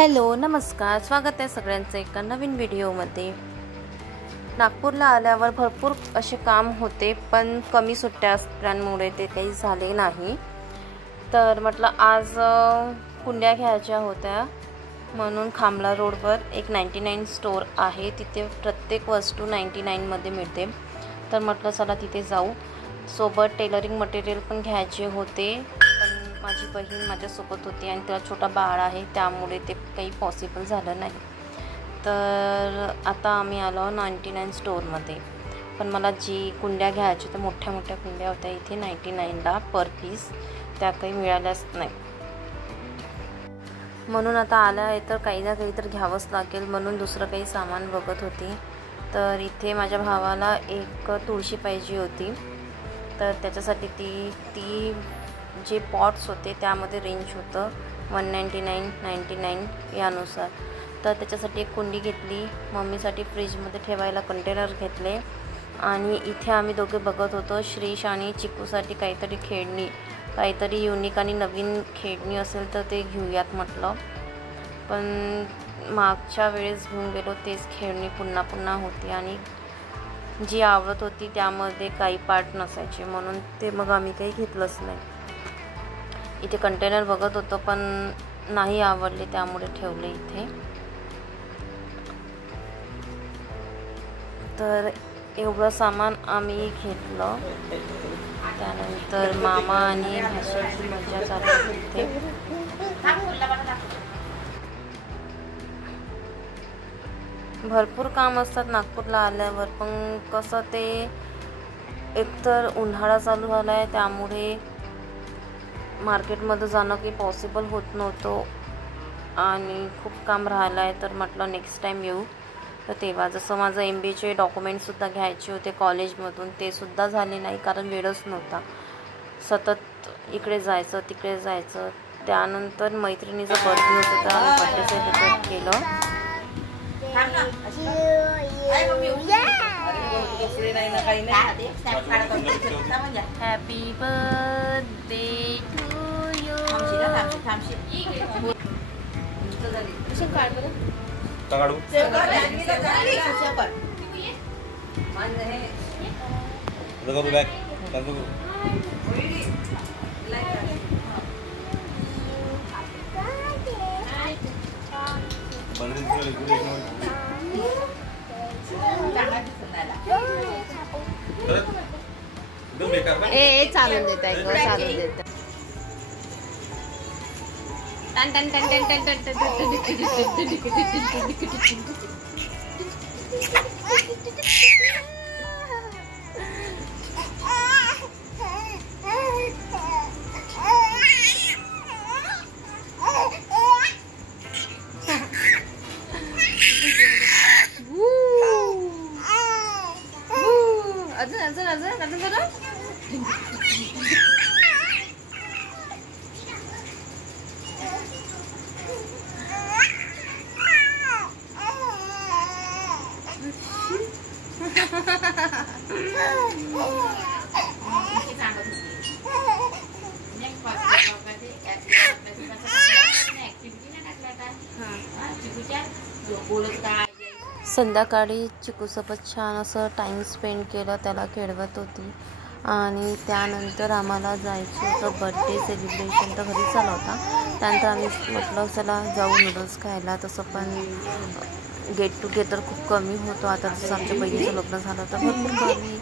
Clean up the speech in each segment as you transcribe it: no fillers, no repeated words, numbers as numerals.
Hello नमस्कार, स्वागत आहे सगळ्यांचं एका नवीन व्हिडिओमध्ये। नागपूरला आल्यावर भरपूर असे काम होते, पण कमी सुट्ट्या असल्यामुळे ते काही झाले नाही। तर म्हटलं आज कुंड्या घ्यायच्या होत्या, म्हणून खामला रोडवर एक 99 स्टोर आहे, तिथे प्रत्येक वस्तू 99 मध्ये मिळते। तर म्हटलं चला तिथे जाऊ। सोबत टेलरिंग मटेरियल पण घ्यायचे होते, माझी बहीण माझ्यासोबत होती आणि तिला छोटा बाळ आहे, त्यामुळे ते काही पॉसिबल झालं नाही। तर आता आम्ही आलो 99 स्टोअरमध्ये। पण मला जी कुंड्या घ्यायच्या त्या मोठ्या मोठ्या कुंड्या होत्या इथे 99ला पर पीस, त्या काही मिळाल्याच नाही। म्हणून आता आलं आहे तर काही ना काही तर घ्यावंच लागेल, म्हणून दुसरं काही सामान बघत होती। तर इथे माझ्या भावाला एक तुळशी पाहिजे होती, तर त्याच्यासाठी ती जे पॉट्स होते त्यामध्ये रेंज होतं 199, 99 यानुसार। तर त्याच्यासाठी एक कुंडी घेतली, मम्मीसाठी फ्रीजमध्ये ठेवायला कंटेनर घेतले, आणि इथे आम्ही दोघे बघत होतो श्रीश आणि चिकूसाठी काहीतरी खेळणी, काहीतरी युनिक आणि नवीन खेळणी असेल तर ते घेऊयात म्हटलं। पण मागच्या वेळेस घेऊन गेलो तेच खेळणी पुन्हा पुन्हा होती, आणि जी आवडत होती त्यामध्ये काही पार्ट नसायचे, म्हणून ते मग आम्ही काही घेतलंच नाही। इथे कंटेनर बघत होतो पण नाही आवडले, त्यामुळे ठेवले इथे। तर एवढं सामान आम्ही घेतलं, त्यानंतर मामा आणि भाषेची मजा चालू इथे। भरपूर काम असतात नागपूरला आल्यावर, पण कसं ते एकतर उन्हाळा चालू झाला आहे, त्यामुळे मार्केटमध्ये जाणं काही पॉसिबल होत नव्हतं, आणि खूप काम राहिलं आहे। तर म्हटलं नेक्स्ट टाईम येऊ। तर तेव्हा जसं माझं MBAचे डॉक्युमेंटसुद्धा घ्यायचे होते कॉलेजमधून, ते सुद्धा झाले नाही, कारण वेळच नव्हता। सतत इकडे जायचं तिकडे जायचं। त्यानंतर मैत्रिणीचा बर्थडे होता, तर बर्थडे सेलिब्रेट केलं। Happy birthday to you. चालून देत आहे ग, चालून देत टन टन टन टन टन टन संध्याकाळी चिकूसोबत छान असं टाईम स्पेंड केलं, त्याला खेळवत होती। आणि त्यानंतर आम्हाला जायचं होतं बर्थडे सेलिब्रेशन, तर घरी चालू होता। त्यानंतर आम्ही म्हटलं चला जाऊ नूडल्स खायला। तसं पण गेट टुगेदर खूप कमी होतो आता, जसं आमच्या बहिणीचं लग्न झालं तर भरपूर कमी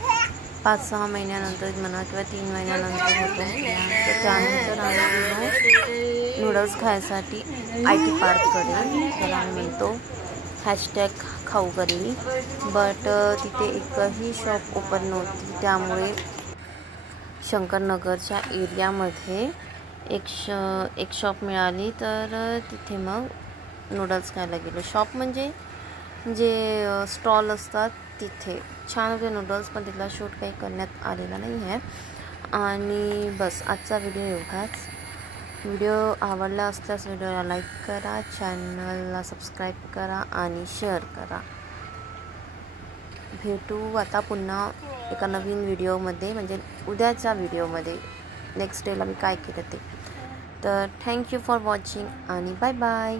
5-6 महिन्यानंतर म्हणा किंवा 3 महिन्यानंतर होतो। तर त्यानंतर आम्ही गेलो नूडल्स खायसाठी IT पार्ककडे, त्याला आम्ही म्हणतो #खाऊगल्ली। बट तिथे एकही शॉप ओपन नव्हती, त्यामुळे शंकरनगरच्या एरियामध्ये एक शॉप मिळाली, तर तिथे मग नूडल्स खायला गेलो। शॉप म्हणजे जे स्टॉल असतात तिथे छान होते नूडल्स, पण तिथला शूट काही करण्यात आलेला नाही आहे। आणि बस आजचा व्हिडिओ एवढाच। व्हिडिओ आवडला असल्यास व्हिडिओला लाईक करा, चॅनलला सबस्क्राईब करा आणि शेअर करा। भेटू आता पुन्हा एका नवीन व्हिडिओमध्ये, म्हणजे उद्याच्या व्हिडिओमध्ये, नेक्स्ट डेला मी काय केलं ते। तर थँक्यू फॉर वॉचिंग आणि बाय बाय।